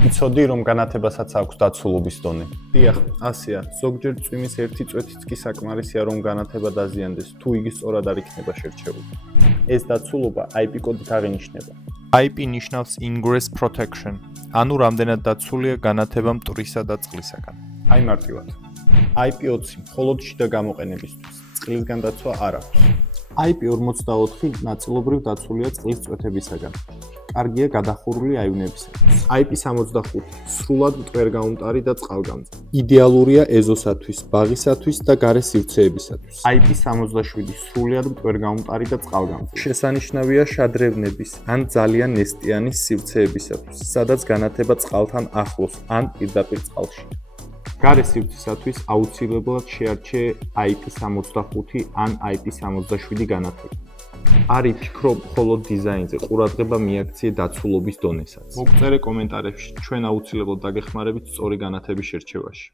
იცოდი რომ განათებასაც აქვს დაცულობის დონე. დიახ, ასეა. ზოგჯერ წვიმის ერთი წვეთიც კი საკმარისია რომ განათება დაზიანდეს, თუ იგი სწორად არ იქნება შერჩეული. ეს დაცულობა IP კოდით აღინიშნება. IP ნიშნავს Ingress Protection, ანუ რამდენად დაცულია განათება მტვრისა და წყლისაგან. აი მარტივად. IP20 მხოლოდ შიდა გამოყენებისთვის, წყლისგან დაცვა არ აქვს. IP44 ნაწილობრივ დაცულია წყლის წვეთებისაგან. კარგია გადახურული აივნებისათვის. IP65 სრულად მტვერგაუმტარი და წყალგამძლე. იდეალურია ეზოსათვის, ბაღისათვის და გარე სივრცეებისათვის. IP67 სრულად მტვერგაუმტარი და წყალგამძლე. შესანიშნავია შადრევნების ან ძალიან ნესტიანი სივრცეებისათვის, სადაც განათება წყალთან ახლოს ან პირდაპირ წყალში. გარე სივრცისათვის აუცილებლად შეარჩე IP65 ან IP67 განათება. არ იფიქრო მხოლოდ დიზაინზე, ყურადღება მიაქციე დაცულობის დონესაც. მოგწერე კომენტარებში, ჩვენ აუცილებლად დაგეხმარებით სწორი განათების შერჩევაში.